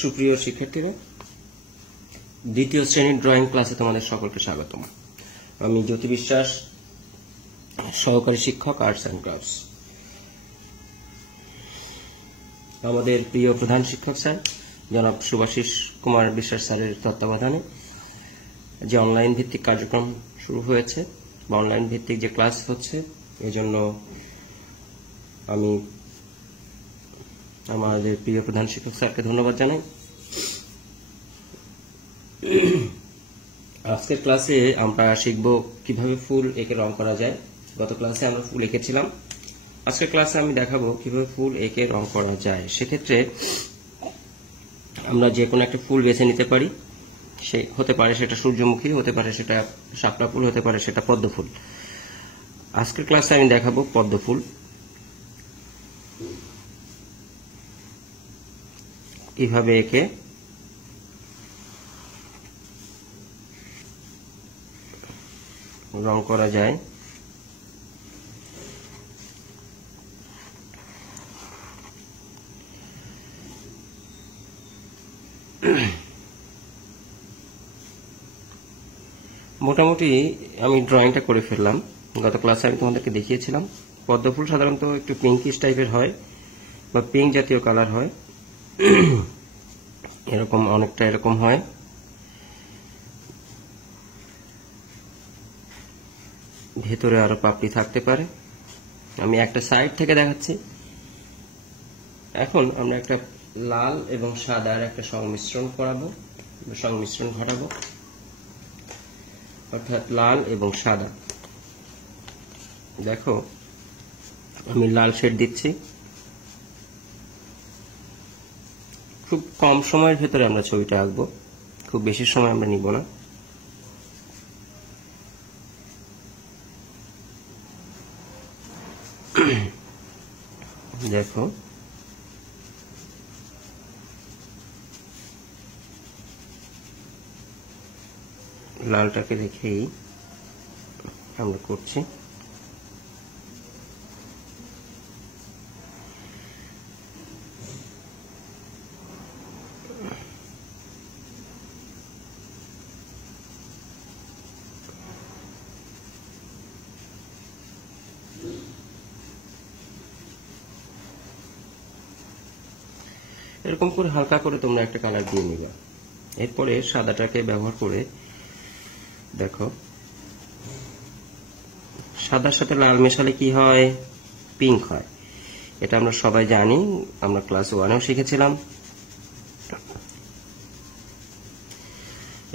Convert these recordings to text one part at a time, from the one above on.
সুপ্রিয় শিক্ষার্থীরা, দ্বিতীয় শ্রেণীর ড্রয়িং ক্লাসে তোমাদের সকলকে স্বাগতম। আমি জ্যোতি বিশ্বাস, সহকারী শিক্ষক, আর্টস অ্যান্ড ক্রাফটস। আমাদের প্রিয় প্রধান শিক্ষক স্যার জনাব সুভাষিস কুমার বিশ্বাস স্যারের তত্ত্বাবধানে যে অনলাইন ভিত্তিক কার্যক্রম শুরু হয়েছে বা অনলাইন ভিত্তিক যে ক্লাস হচ্ছে, এজন্য আমি আমাদের প্রিয় প্রধান শিক্ষক স্যারকে ধন্যবাদ জানাই। আজকের ক্লাসে আমরা শিখব কিভাবে ফুল এঁকে রং করা যায়। গত ক্লাসে আমরা ফুল এঁকেছিলাম, আজকের ক্লাসে আমি দেখাবো কিভাবে ফুল এঁকে রং করা যায়। সেক্ষেত্রে আমরা যে কোনো একটা ফুল বেছে নিতে পারি। সে হতে পারে সেটা সূর্যমুখী, হতে পারে সেটা শাপলা ফুল, হতে পারে সেটা পদ্ম ফুল। আজকের ক্লাসে আমি দেখাবো পদ্ম ফুল কিভাবে এঁকে রং করা যায়। মোটামুটি আমি ড্রয়িংটা করে ফেললাম। গত ক্লাসে আমি তোমাদেরকে দেখিয়েছিলাম পদ্ম ফুল সাধারণত একটু পিঙ্কিশ টাইপের হয় বা পিঙ্ক জাতীয় কালার হয়, এরকম অনেকটা এরকম হয়। ভেতরে আরো পাপড়ি থাকতে পারে। আমি একটা সাইড থেকে দেখাচ্ছি। এখন আমরা একটা লাল এবং সাদার একটা সংমিশ্রণ ঘটাবো, অর্থাৎ লাল এবং সাদা। দেখো আমি লাল শেড দিচ্ছি। খুব কম সময়ের ভেতরে আমরা ছবিটা আঁকবো, খুব বেশি সময় আমরা নিব না। দেখো লালটাকে রেখেই আমরা করছি। এরকম করে হালকা করে তোমরা একটা কালার দিয়ে নিবা। এরপরে সাদাটাকে ব্যবহার করে দেখো সাদার সাথে লাল মেশালে কি হয়? পিঙ্ক হয়। এটা আমরা সবাই জানি, আমরা ক্লাস 1-এও শিখেছিলাম।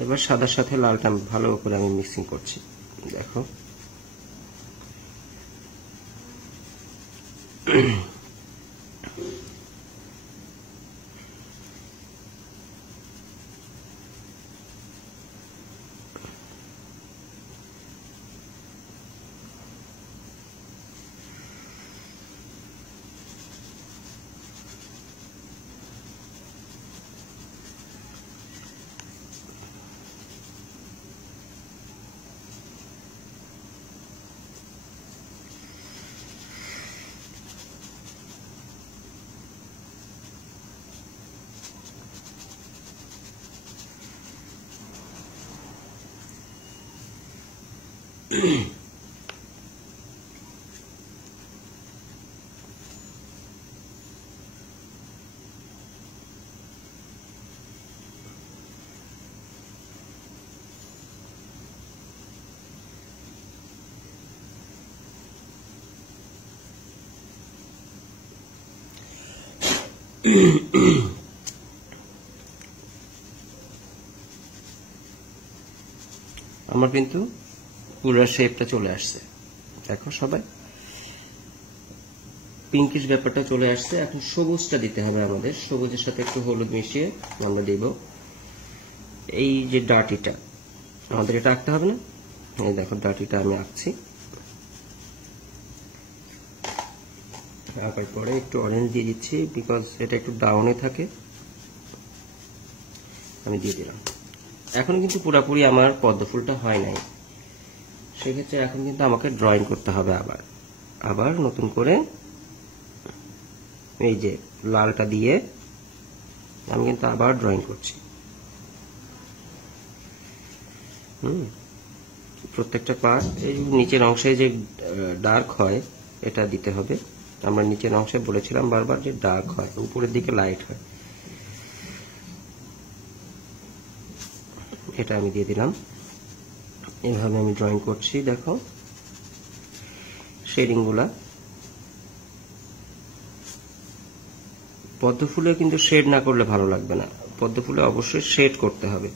এবার সাদার সাথে লালটা ভালো করে আমি মিক্সিং করছি। দেখো আমার কিন্তু পুরো শেপটা চলে আসছে। দেখো সবাই পিঙ্কিশ ব্যাপারটা চলে আসছে। এখন সবুজটা দিতে হবে আমাদের। সবুজের সাথে একটু হলুদ মিশিয়ে আমরা দিব। এই যে ডাটিটা আমাদের এটা আঁকতে হবে না? এই দেখো ডাটিটা আমি আঁকছি। আঁকার পরে একটু অরেঞ্জ দিয়ে দিচ্ছি, বিকজ এটা একটু ডাউনে থাকে। আমি দিয়ে দিলাম। এখন কিন্তু পুরোপুরি আমার পদ্ম ফুলটা হয় নাই, সেক্ষেত্রে এখন কিন্তু আমাকে ড্রয়িং করতে হবে আবার নতুন করে। এই যে লালটা দিয়ে আমি কিন্তু আবার ড্রয়িং করছি। প্রত্যেকটা পার্ট এই নিচের অংশে যে ডার্ক হয় এটা দিতে হবে। আমরা নিচের অংশে বলেছিলাম বারবার যে ডার্ক হয়, উপরের দিকে লাইট হয়। এটা আমি দিয়ে দিলাম। এভাবে আমি ড্রয়িং করছি। দেখো শেডিং গুলা। পদ্ম ফুলে কিন্তু শেড না করলে ভালো লাগবে না। পদ্ম ফুলে অবশ্যই শেড করতে হবে,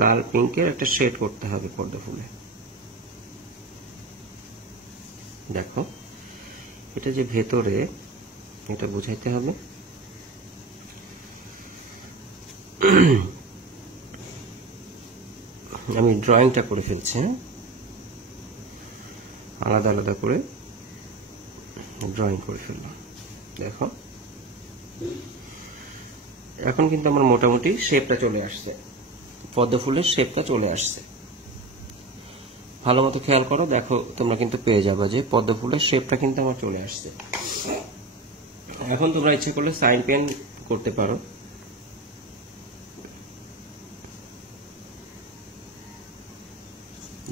লাল পিঙ্কের একটা শেড করতে হবে পদ্ম ফুলে। দেখো এটা যে ভেতরে, এটা বুঝাইতে হবে। আমি ড্রয়িংটা করে ফেলছি, আলাদা আলাদা করে ড্রয়িং করে ফেললাম। দেখো এখন কিন্তু আমার মোটামুটি শেপটা চলে আসছে, পদ্ম ফুলের শেপটা চলে আসছে। ভালো মতো খেয়াল করো, দেখো তোমরা কিন্তু পেয়ে যাবে যে পদ্ম ফুলের শেপটা কিন্তু আমার চলে আসছে। এখন তোমরা ইচ্ছে করলে সাইন পেন করতে পারো।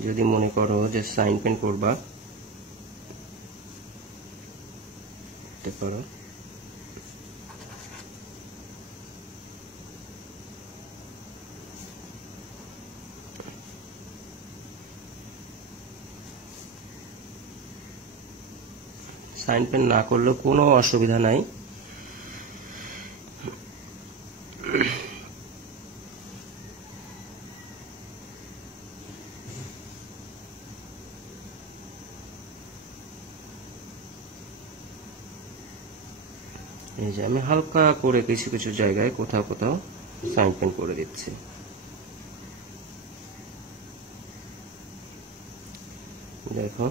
যদি মনে করো যে সাইন পেন করবা, করতে পারো। সাইন পেন না করলেও কোনো অসুবিধা নাই। এই যে আমি হালকা করে কিছু কিছু জায়গায় কোথাও কোথাও সাইন পেন করে দিচ্ছি। দেখো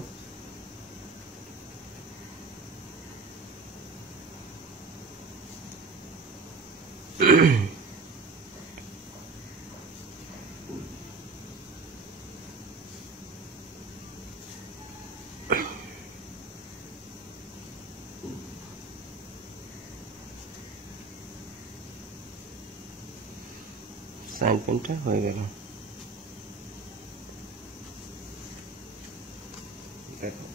সাইন পেনটা হয়ে গেল। দেখো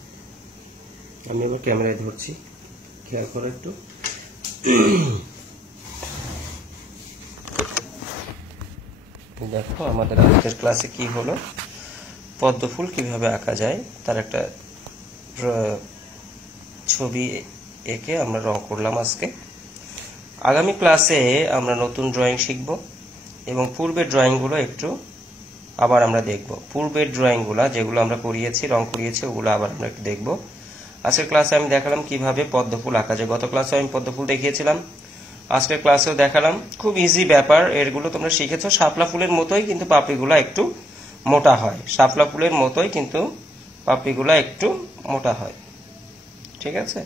আমি এবার ক্যামেরায় ধরছি, খেয়াল করো একটু। দেখো আমাদের আজকের ক্লাসে কি হলো, পদ্ম ফুল কিভাবে আঁকা যায় তার একটা ছবি এঁকে আমরা রং করলাম আজকে। আগামী ক্লাসে আমরা নতুন ড্রয়িং শিখব এবং পূর্বের ড্রয়িংগুলো একটু আবার আমরা দেখব। পূর্বের ড্রয়িংগুলো যেগুলো আমরা করিয়েছি, রং করিয়েছি, ওগুলো আবার আমরা একটু দেখব। আজকের ক্লাসে আমি দেখালাম কিভাবে পদ্ম ফুল আঁকা যায়। গত ক্লাসে আমি পদ্ম ফুল দেখিয়েছিলাম, আজকের ক্লাসেও দেখালাম। খুব ইজি ব্যাপার, এরগুলো তোমরা শিখেছো। শাপলা ফুলের মতোই কিন্তু পাপড়িগুলো একটু মোটা হয়, শাপলা ফুলের মতোই কিন্তু পাপড়িগুলো একটু মোটা হয়। ঠিক আছে,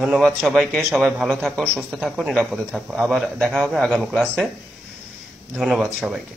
ধন্যবাদ সবাইকে। সবাই ভালো থাকো, সুস্থ থাকো, নিরাপদে থাকো। আবার দেখা হবে আগামী ক্লাসে। ধন্যবাদ সবাইকে।